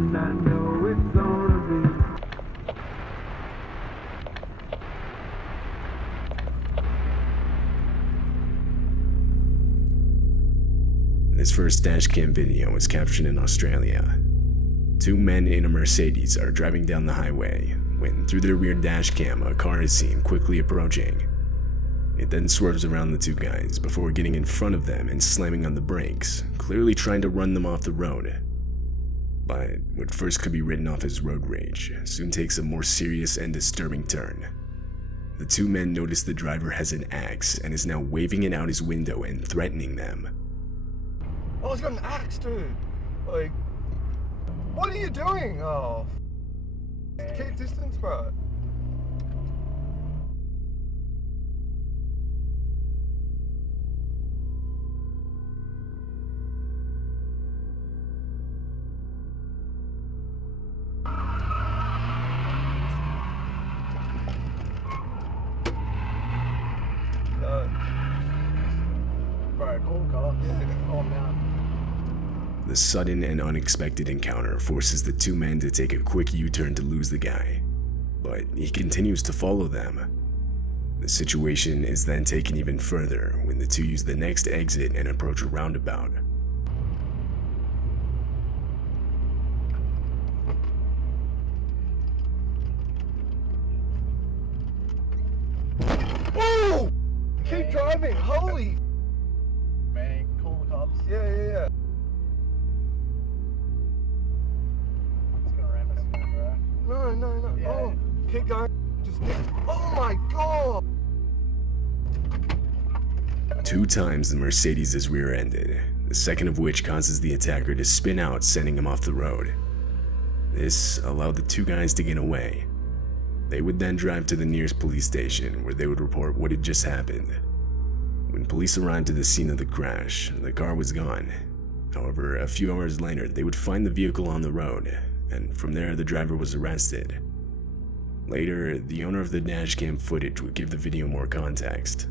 and I know it's gonna be. This first dashcam video was captured in Australia. Two men in a Mercedes are driving down the highway when, through their rear dashcam, a car is seen quickly approaching. It then swerves around the two guys before getting in front of them and slamming on the brakes, clearly trying to run them off the road. But what first could be written off as road rage soon takes a more serious and disturbing turn. The two men notice the driver has an axe and is now waving it out his window and threatening them. Oh, he's got an axe, dude. Like, what are you doing? Oh, keep distance, bro. Bro, call the cops. Yeah, calm down. The sudden and unexpected encounter forces the two men to take a quick U-turn to lose the guy, but he continues to follow them. The situation is then taken even further when the two use the next exit and approach a roundabout. Whoa! Keep driving, holy! Man, call the cops. Yeah. No. Yeah. Oh, keep going. Just keep. Oh my god! 2 times the Mercedes is rear-ended, the second of which causes the attacker to spin out, sending him off the road. This allowed the two guys to get away. They would then drive to the nearest police station where they would report what had just happened. When police arrived at the scene of the crash, the car was gone. However, a few hours later, they would find the vehicle on the road, and from there the driver was arrested. Later, the owner of the dashcam footage would give the video more context.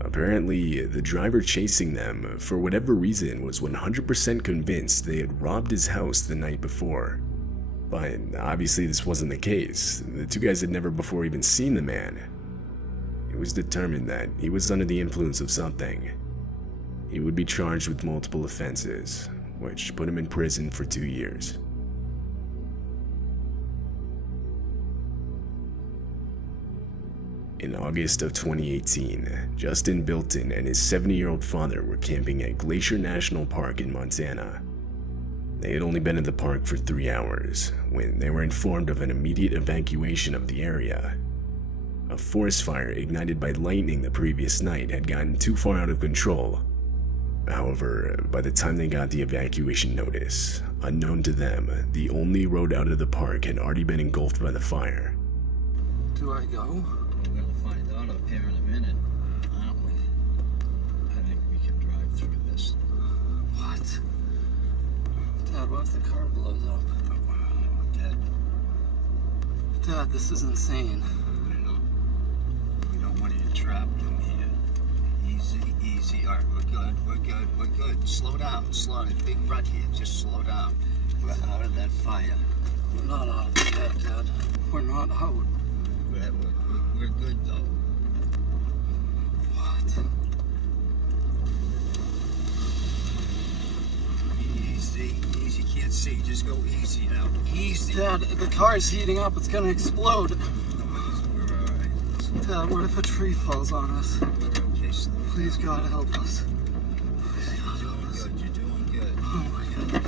Apparently, the driver chasing them, for whatever reason, was 100% convinced they had robbed his house the night before. But obviously this wasn't the case. The two guys had never before even seen the man. It was determined that he was under the influence of something. He would be charged with multiple offenses, which put him in prison for 2 years. In August of 2018, Justin Bilton and his 70-year-old father were camping at Glacier National Park in Montana. They had only been in the park for 3 hours when they were informed of an immediate evacuation of the area. A forest fire ignited by lightning the previous night had gotten too far out of control. However, by the time they got the evacuation notice, unknown to them, the only road out of the park had already been engulfed by the fire. Do I go? We're gonna find out up here in a minute, aren't we? I think we can drive through this. What? Dad, what if the car blows up? We're dead. Dad, this is insane. I know. We don't want you trapped in here. Easy. All right, we're good. Slow down. There's a big rut here. Just slow down. We're out of that fire. We're not out of the bed, Dad. We're not out. We're good though. What? Easy. Can't see. Just go easy now. Easy. Dad, the car is heating up. It's gonna explode. We're alright. Dad, what if a tree falls on us? We're okay. Please, God, help us. Please, God, help us. You're doing good. Oh my God.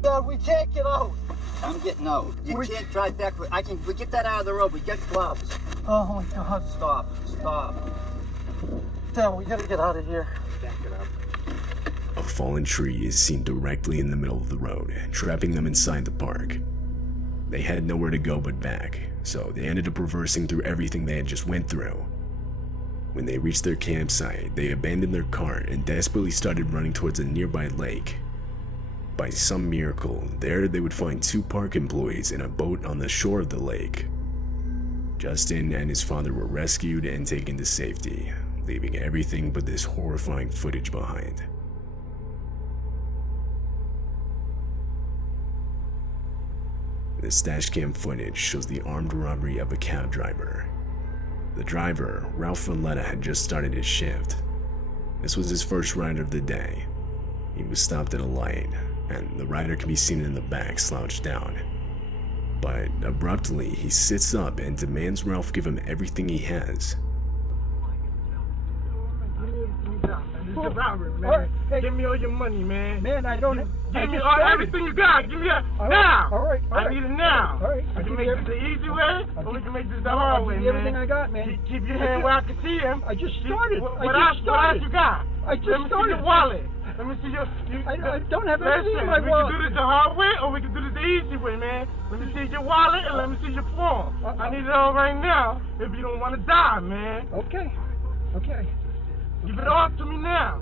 Dad, we can't get out. I'm getting out. You can't drive back. We get that out of the road. We get gloves. Oh my God. Stop. Dad, we gotta get out of here. Back it up. A fallen tree is seen directly in the middle of the road, trapping them inside the park. They had nowhere to go but back, so they ended up reversing through everything they had just went through. When they reached their campsite, they abandoned their car and desperately started running towards a nearby lake. By some miracle, there they would find 2 park employees in a boat on the shore of the lake. Justin and his father were rescued and taken to safety, leaving everything but this horrifying footage behind. This dashcam footage shows the armed robbery of a cab driver. The driver, Ralph Valletta, had just started his shift. This was his first ride of the day. He was stopped at a light, and the rider can be seen in the back slouched down. But abruptly, he sits up and demands Ralph give him everything he has. This is Robert, man. All right, hey. Give me all your money, man. Man, I don't. Give me all everything you got. Give me that now. All right. I need it now. All right. We can make this the easy way, or we can make this the hard way, man. Everything I got, man. Keep your hand where I can see him. I just started. What else you got? I just Let me see your wallet. Let me see your. I don't have anything in my wallet. We can do this the hard way, or we can do this the easy way, man. Let me see your wallet and let me see your form. I need it all right now. If you don't want to die, man. Okay. Give it all to me now.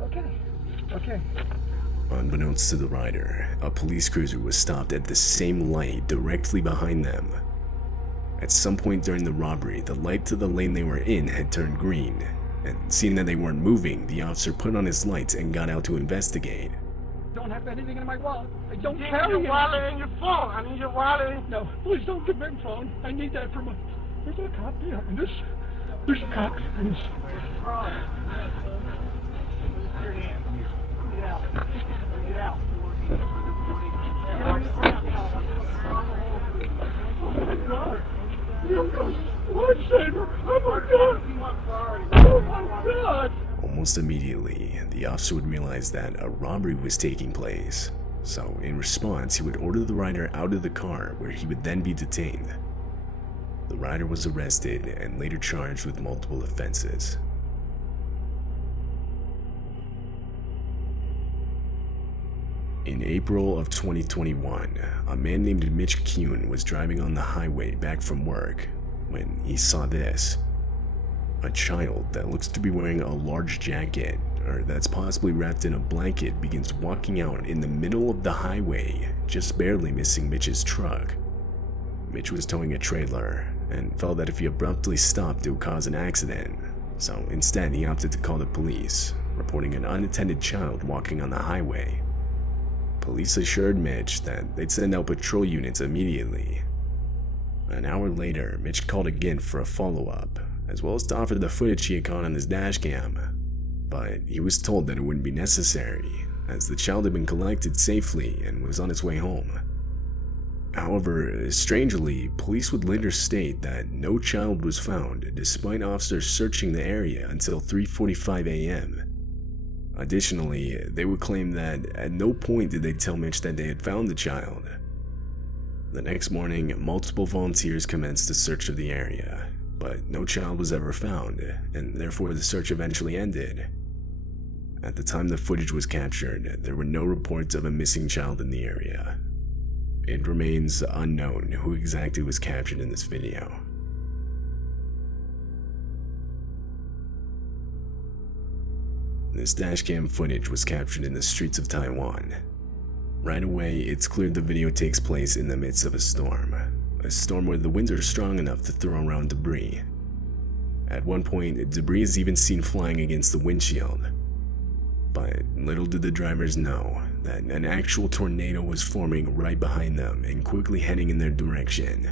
Okay. Unbeknownst to the rider, a police cruiser was stopped at the same light directly behind them. At some point during the robbery, the light to the lane they were in had turned green, and seeing that they weren't moving, the officer put on his lights and got out to investigate. Don't have anything in my wallet. I don't Give carry me your it. wallet and your phone. I need your wallet. No, please don't give me my phone. I need that for my. There's a cop behind us. There's a cop behind us. Get out. Lifesaver! Oh my God! Oh my God! Almost immediately, the officer would realize that a robbery was taking place. So, in response, he would order the rider out of the car, where he would then be detained. The rider was arrested and later charged with multiple offenses. In April of 2021, a man named Mitch Kuhn was driving on the highway back from work when he saw this. A child that looks to be wearing a large jacket, or that's possibly wrapped in a blanket, begins walking out in the middle of the highway, just barely missing Mitch's truck. Mitch was towing a trailer and felt that if he abruptly stopped, it would cause an accident. So instead, he opted to call the police, reporting an unattended child walking on the highway. Police assured Mitch that they'd send out patrol units immediately. An hour later, Mitch called again for a follow-up, as well as to offer the footage he had caught on his dashcam. But he was told that it wouldn't be necessary, as the child had been collected safely and was on its way home. However, strangely, police would later state that no child was found, despite officers searching the area until 3:45 a.m. Additionally, they would claim that at no point did they tell Mitch that they had found the child. The next morning, multiple volunteers commenced a search of the area, but no child was ever found, and therefore the search eventually ended. At the time the footage was captured, there were no reports of a missing child in the area. It remains unknown who exactly was captured in this video. This dashcam footage was captured in the streets of Taiwan. Right away, it's clear the video takes place in the midst of a storm where the winds are strong enough to throw around debris. At one point, debris is even seen flying against the windshield. But little did the drivers know that an actual tornado was forming right behind them and quickly heading in their direction.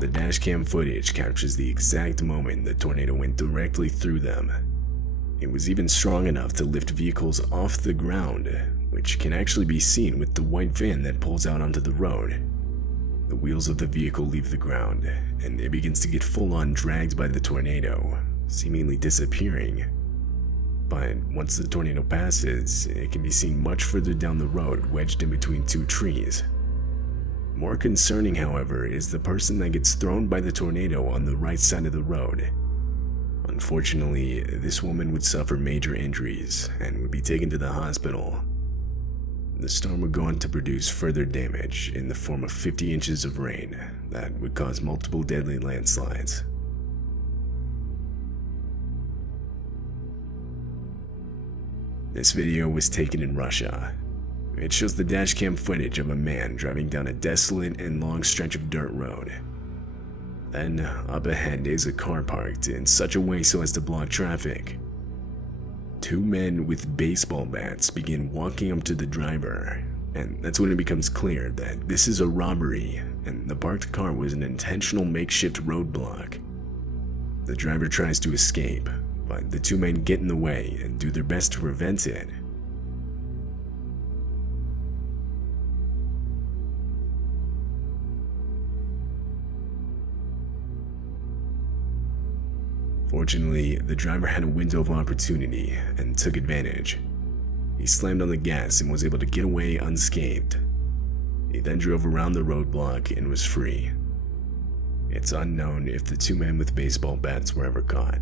The dashcam footage captures the exact moment the tornado went directly through them. It was even strong enough to lift vehicles off the ground, which can actually be seen with the white van that pulls out onto the road. The wheels of the vehicle leave the ground, and it begins to get full-on dragged by the tornado, seemingly disappearing. But once the tornado passes, it can be seen much further down the road, wedged in between two trees. More concerning, however, is the person that gets thrown by the tornado on the right side of the road. Unfortunately, this woman would suffer major injuries and would be taken to the hospital. The storm would go on to produce further damage in the form of 50 inches of rain that would cause multiple deadly landslides. This video was taken in Russia. It shows the dashcam footage of a man driving down a desolate and long stretch of dirt road. Then, up ahead is a car parked in such a way so as to block traffic. Two men with baseball bats begin walking up to the driver, and that's when it becomes clear that this is a robbery, and the parked car was an intentional makeshift roadblock. The driver tries to escape, but the two men get in the way and do their best to prevent it. Fortunately, the driver had a window of opportunity and took advantage. He slammed on the gas and was able to get away unscathed. He then drove around the roadblock and was free. It's unknown if the two men with baseball bats were ever caught.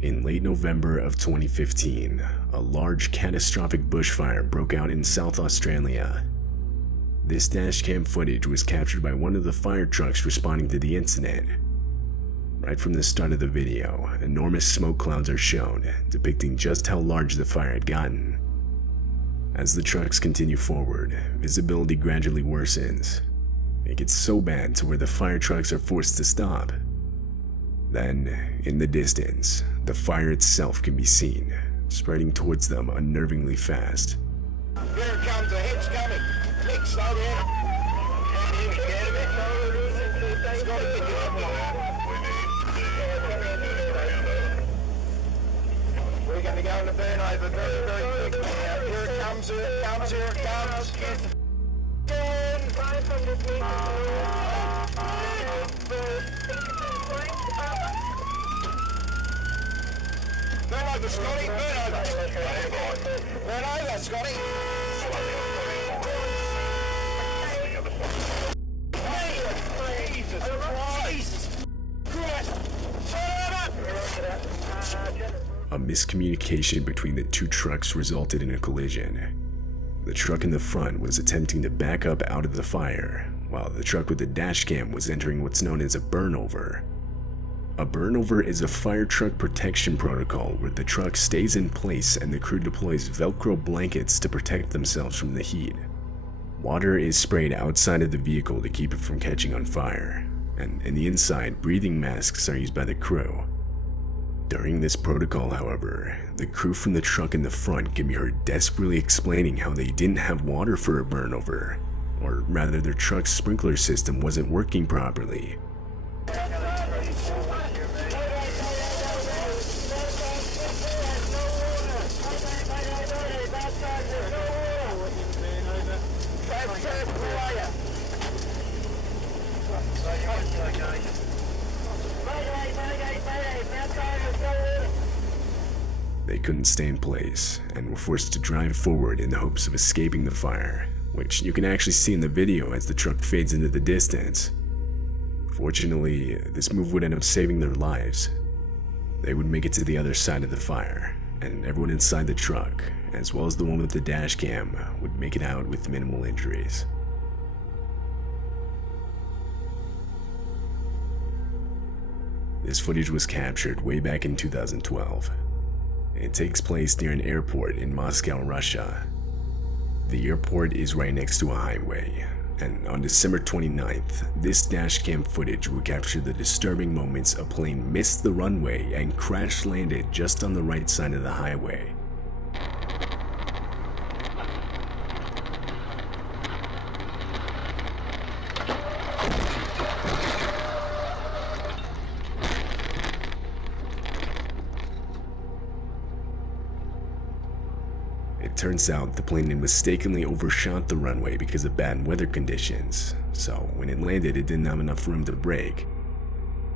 In late November of 2015, a large catastrophic bushfire broke out in South Australia. This dashcam footage was captured by one of the fire trucks responding to the incident. Right from the start of the video, enormous smoke clouds are shown, depicting just how large the fire had gotten. As the trucks continue forward, visibility gradually worsens. It gets so bad to where the fire trucks are forced to stop. Then, in the distance, the fire itself can be seen, spreading towards them unnervingly fast. Here it comes, a hitch coming. Nick, slow down. Can't even get a bit. It's got to be good. We're going to go in the burn over very, very quickly now. Here it comes, here it comes, here it comes. Burn over, Scotty, burn over. Burn over, Scotty. A miscommunication between the two trucks resulted in a collision. The truck in the front was attempting to back up out of the fire, while the truck with the dashcam was entering what's known as a burnover. A burnover is a fire truck protection protocol where the truck stays in place and the crew deploys Velcro blankets to protect themselves from the heat. Water is sprayed outside of the vehicle to keep it from catching on fire, and in the inside, breathing masks are used by the crew. During this protocol, however, the crew from the truck in the front can be heard desperately explaining how they didn't have water for a burnover, or rather their truck's sprinkler system wasn't working properly. They couldn't stay in place and were forced to drive forward in the hopes of escaping the fire, which you can actually see in the video as the truck fades into the distance. Fortunately, this move would end up saving their lives. They would make it to the other side of the fire, and everyone inside the truck, as well as the one with the dash cam, would make it out with minimal injuries. This footage was captured way back in 2012. It takes place near an airport in Moscow, Russia. The airport is right next to a highway, and on December 29th, this dashcam footage will capture the disturbing moments a plane missed the runway and crash landed just on the right side of the highway. It turns out the plane had mistakenly overshot the runway because of bad weather conditions, so when it landed it didn't have enough room to brake.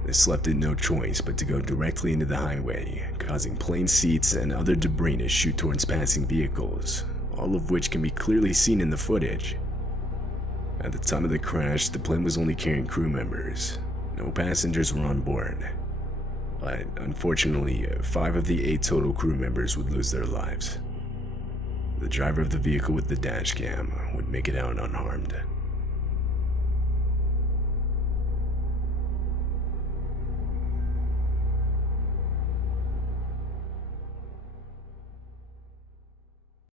This left it no choice but to go directly into the highway, causing plane seats and other debris to shoot towards passing vehicles, all of which can be clearly seen in the footage. At the time of the crash, the plane was only carrying crew members. No passengers were on board. But unfortunately, 5 of the 8 total crew members would lose their lives. The driver of the vehicle with the dash cam would make it out unharmed.